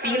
3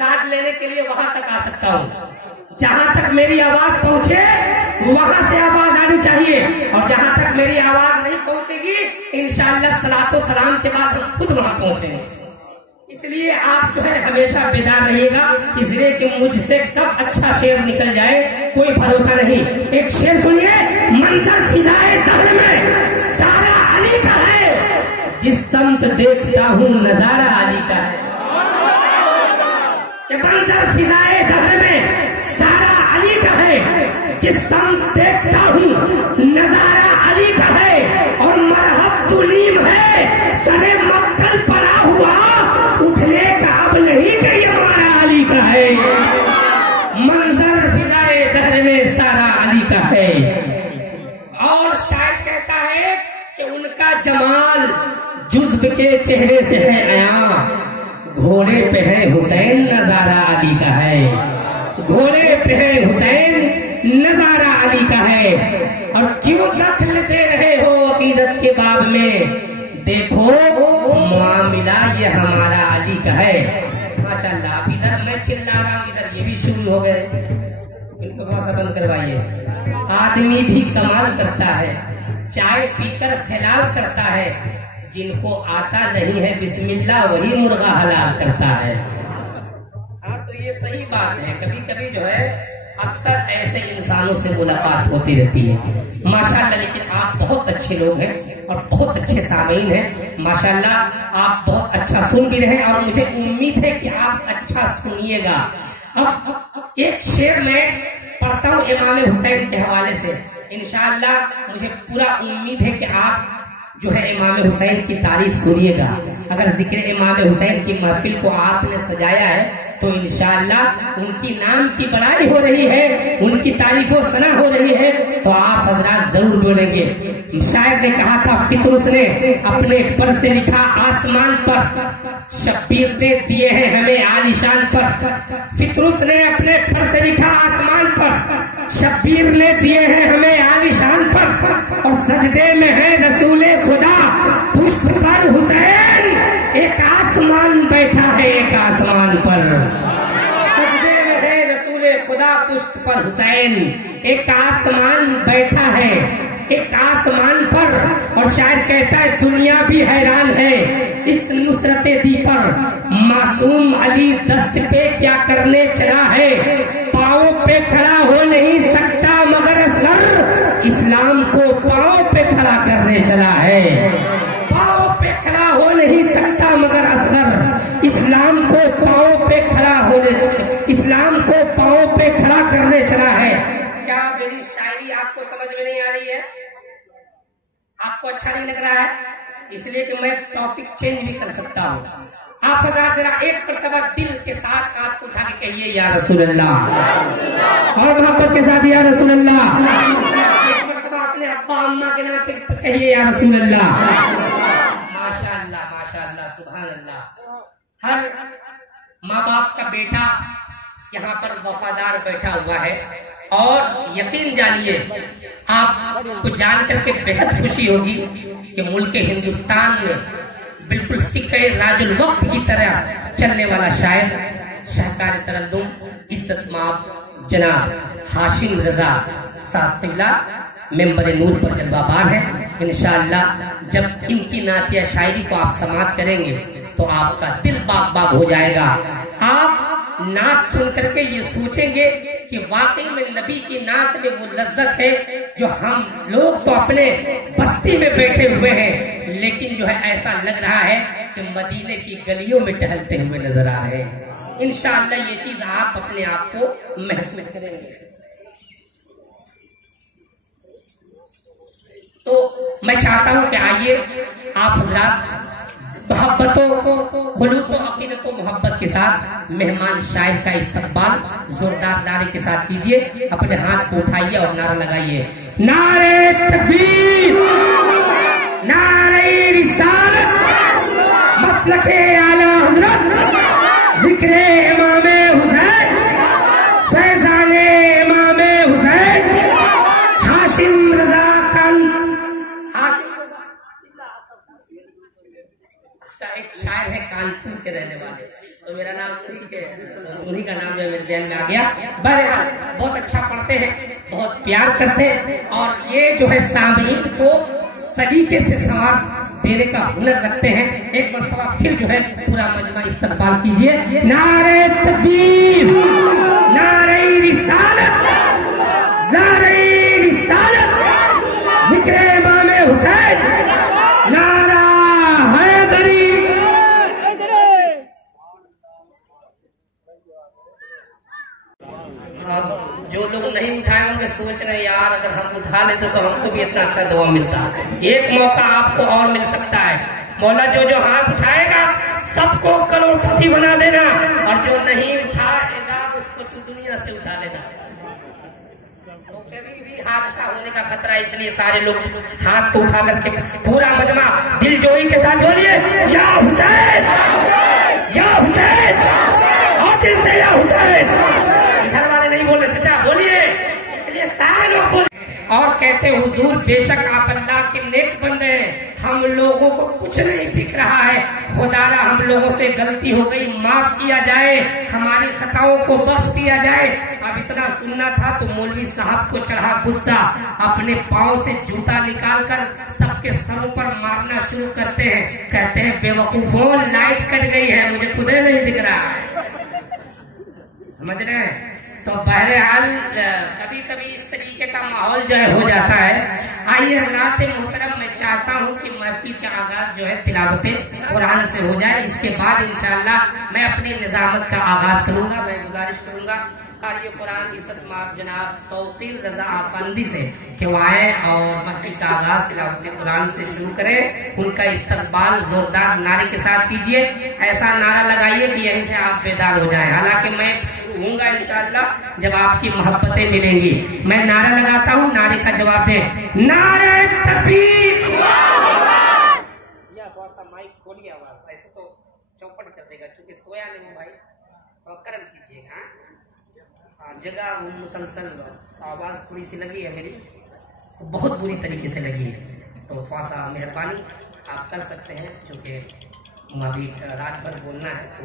داد لینے کے لیے وہاں تک آ سکتا ہوں. جہاں تک میری آواز پہنچے وہاں سے آواز آنی چاہیے, اور جہاں تک میری آواز نہیں پہنچے گی انشاءاللہ صلاۃ و سلام کے بعد ہم خود وہاں پہنچیں گے. اس لیے آپ جو ہے ہمیشہ بیدار رہیے گا, اس لیے کہ مجھ سے کب اچھا شعر نکل جائے کوئی بھروسہ نہیں. ایک شعر سنیے, منظر فضائے دہر میں سارا علی کا ہے, جس سمت دیکھتا ہوں نظارہ علی کا ہے. کہ منظر فضائے دہر میں سارا علی کا ہے, جس سمت دیکھتا ہوں نظارہ علی کا ہے. اور مرحب تلیم ہے سرے مقتل پڑا ہوا, اٹھنے کا اب نہیں کہ یہ ہمارا علی کا ہے. منظر فضائے دہر میں سارا علی کا ہے. اور شاعر کہتا ہے کہ ان کا جمال جزب کے چہرے سے ہے عیاں, گھوڑے پہ ہے حسین نظارہ علی کا ہے. گھوڑے پہ ہے حسین نظارہ علی کا ہے. اور کیوں رکھ لیتے رہے ہو عقیدت کے باب میں, دیکھو معاملہ یہ ہمارا علی کا ہے. ماشاءاللہ, اب ادھر میں چلا رہا ہوں, ادھر یہ بھی شروع ہو گئے. ان کو تھوڑا سا بند کروائیے. آدمی بھی کمال کرتا ہے, چائے پی کر خلال کرتا ہے, جن کو آتا نہیں ہے بسم اللہ وہی مرغا حلال کرتا ہے. ہاں تو یہ صحیح بات ہے, کبھی کبھی جو ہے اکثر ایسے انسانوں سے ملاقات ہوتی رہتی ہے ماشاءاللہ. لیکن آپ بہت اچھے لوگ ہیں اور بہت اچھے سامعین ہیں ماشاءاللہ. آپ بہت اچھا سن بھی رہے ہیں اور مجھے امید ہے کہ آپ اچھا سنیے گا. اب ایک شعر میں پڑھتا ہوں امام حسین کے حوالے سے. انشاءاللہ مجھے پورا امید ہے کہ آپ جو ہے امام حسین کی تعریف سنیے گا. اگر ذکر امام حسین کی محفل کو آپ نے سجایا ہے تو انشاءاللہ ان کی نام کی بڑائی ہو رہی ہے, ان کی تعریف و ثنا ہو رہی ہے, تو آپ حضرات ضرور بولیں گے. شاعر نے کہا تھا فطرت نے اپنے پر سے لکھا آسمان پر, شبیر نے دیے ہیں ہمیں عالیشان پر. فطرت نے اپنے پر سے لکھا آسمان پر, شبیر نے دیے ہیں ہمیں عالیشان پر. اور سجدے میں ہے رسول خدا پشت پر حسین, ایک آسمان بیٹھا ہے ایک آسمان پر. سجدے میں ہے رسول خدا پشت پر حسین, ایک آسمان بیٹھا ہے ایک آسمان پر. اور شاعر کہتا ہے دنیا بھی حیران ہے اس نصرت دی پر, معصوم علی دست پہ کیا کرنے چلا ہے, پاؤں پہ کھڑا ہو نہیں سکتا مگر اصغر, اسلام کو پاؤں پہ کھڑا کرنے چلا ہے. پاؤں پہ کھڑا ہو نہیں سکتا مگر اصغر, اسلام کو پاؤں پہ کھڑا ہونے, اسلام کو پاؤں پہ کھڑا کرنے چلا ہے. کیا میری شاعری آپ کو سمجھ میں نہیں آ رہی ہے؟ آپ کو اچھا نہیں لگ رہا ہے؟ اس لیے کہ میں ٹاپک چینج بھی کر سکتا ہوں. آپ حضرات ذرا ایک مرتبہ دل کے ساتھ ہاتھ اٹھا کے کہیے یا رسول اللہ, اور محبت کے ساتھ یا رسول اللہ. ایک مرتبہ اپنے ابا اماں کے نام پہ کہیے یا رسول اللہ. ماشاءاللہ ماشاءاللہ سبحان اللہ. ہر ماں باپ کا بیٹا یہاں پر وفادار بیٹھا ہوا ہے, اور یقین جانیے آپ کو جان کر کے بہت خوشی ہوگی کہ ملک ہندوستان میں بالکل سکہ راج الوقت کی طرح چلنے والا شاعر شاہکار ترنم عزت مآب جناب ہاشم رضا صاحب قبلہ ممبر نور پر جلوہ بار ہے. انشاءاللہ جب ان کی نعتیہ شاعری کو آپ سماعت کریں گے تو آپ کا دل باغ باغ ہو جائے گا. آپ نعت سن کر کے یہ سوچیں گے کہ واقعی میں نبی کی نعت میں وہ لذت ہے جو ہم لوگ تو اپنے بستی میں بیٹھے ہوئے ہیں, لیکن جو ہے ایسا لگ رہا ہے کہ مدینے کی گلیوں میں ٹہلتے ہوئے نظر آ رہے ہیں. انشاءاللہ یہ چیز آپ اپنے آپ کو محسوس کریں گے. تو میں چاہتا ہوں کہ آئیے آپ حضرات محبتوں خلوص و عقیدت و محبت کے ساتھ مہمان شاعر کا استقبال زوردار نعرے کے ساتھ کیجیے. اپنے ہاتھ کو اٹھائیے اور نعرہ لگائیے, نعرے تکبیر, نعرے رسالت, مسلک اعلی حضرت, ذکر امام حسین, فیضان امام حسین, ہاشم رضا ایک شاعر ہے کانپور کے رہنے والے, تو میرا نام ٹھیک ہے انہی کا نام میرے ذہن میں آ گیا. بہرحال بہت اچھا پڑھتے ہیں, بہت پیار کرتے ہیں, اور یہ جو ہے سامعین کو سلیقے سے سوار دینے کا ہنر رکھتے ہیں. ایک مرتبہ پھر جو ہے پورا مجمع استقبال کیجئے. نعرہ تکبیر, نعرہ رسالت, نعرہ رسالت, ذکر امام حسین, نعرہ حیدری. جو لوگ نہیں اٹھائے ہوں گے سوچ رہے ہیں یار اگر ہم اٹھا لیتے تو ہم کو بھی اتنا اچھا دعا ملتا. ایک موقع آپ کو اور مل سکتا ہے. مولا جو ہاتھ اٹھائے گا سب کو کروڑ پتی بنا دینا, اور جو نہیں اٹھائے گا اس کو تو دنیا سے اٹھا لینا. تو کبھی بھی حادثہ ہونے کا خطرہ ہے, اس لیے سارے لوگ ہاتھ کو اٹھا کر کے پورا مجمع دل جوئی کے ساتھ بولیے یا حسین, یا حسین, اور دل سے یا حسین. ادھر والے نہیں بول رہے چچا, بولیے. اس لیے سارے لوگ بولے اور کہتے حضور بے شک آپ اللہ کے نیک بندے ہیں, ہم لوگوں کو کچھ نہیں دکھ رہا ہے, خدا را ہم لوگوں سے غلطی ہو گئی, معاف کیا جائے, ہماری خطاؤں کو بخش دیا جائے. اب اتنا سننا تھا تو مولوی صاحب کو چڑھا غصہ, اپنے پاؤں سے جوتا نکال کر سب کے سروں پر مارنا شروع کرتے ہیں. کہتے ہیں بے وقوفوں لائٹ کٹ گئی ہے, مجھے خود نہیں دکھ رہا ہے. سمجھ رہے ہیں؟ تو بہرحال کبھی کبھی اس طریقے کا ماحول جو ہے ہو جاتا ہے. آئیے حضرات محترم, میں چاہتا ہوں کہ محفل کے آغاز جو ہے تلاوت قرآن سے ہو جائے. اس کے بعد انشاءاللہ میں اپنی نظامت کا آغاز کروں گا. میں گزارش کروں گا قاری قرآن عزت مآب جناب توقیر رضا آفندی سے کہ وہ آئے اور محفل کا آغاز تلاوت قرآن سے شروع کریں. ان کا استقبال زوردار نعرے کے ساتھ کیجئے. ایسا نعرہ لگائیے کہ یہیں سے آپ بیدار ہو جائیں. حالانکہ میں شروع ہوں گا انشاءاللہ جب آپ کی محبتیں ملیں گی. میں نعرہ لگاتا ہوں, نعرے کا جواب دیں. نعرہ تکبیر. تھوڑا سا مائک کھولیے, آواز ایسے تو چوپٹ کر دے گا, چونکہ سویا نہیں ہوں بھائی, تو کرم کیجیے گا. جگہ مسلسل آواز تھوڑی سی لگی ہے میری, بہت بری طریقے سے لگی ہے, تو تھوڑا سا مہربانی آپ کر سکتے ہیں, چونکہ ابھی رات بھر بولنا ہے. تو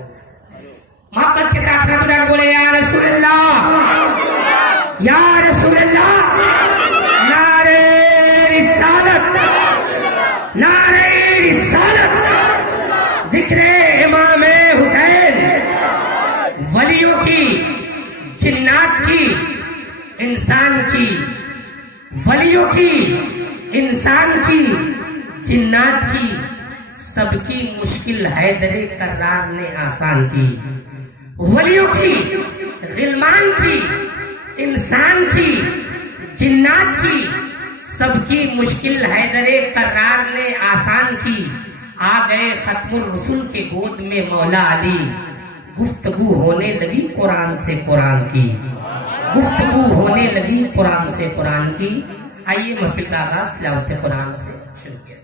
محبت کے ساتھ بولے یا رسول اللہ, یا رسول اللہ, نعرہ رسالت, نعرہ رسالت, ذکر امام حسین. ولیوں کی, جنات کی, انسان کی, ولیوں کی, انسان کی, جنات کی, سب کی مشکل حیدر کرار نے آسان کی. ولیوں کی, غلمان کی, انسان کی, جنات کی, سب کی مشکل حیدر کرار نے آسان کی. آ گئے ختم الرسول کے گود میں مولا علی, گفتگو ہونے لگی قرآن سے قرآن کی, گفتگو ہونے لگی قرآن سے قرآن کی. آئیے محفل کا آغاز تلاوت قرآن سے شروع کیا.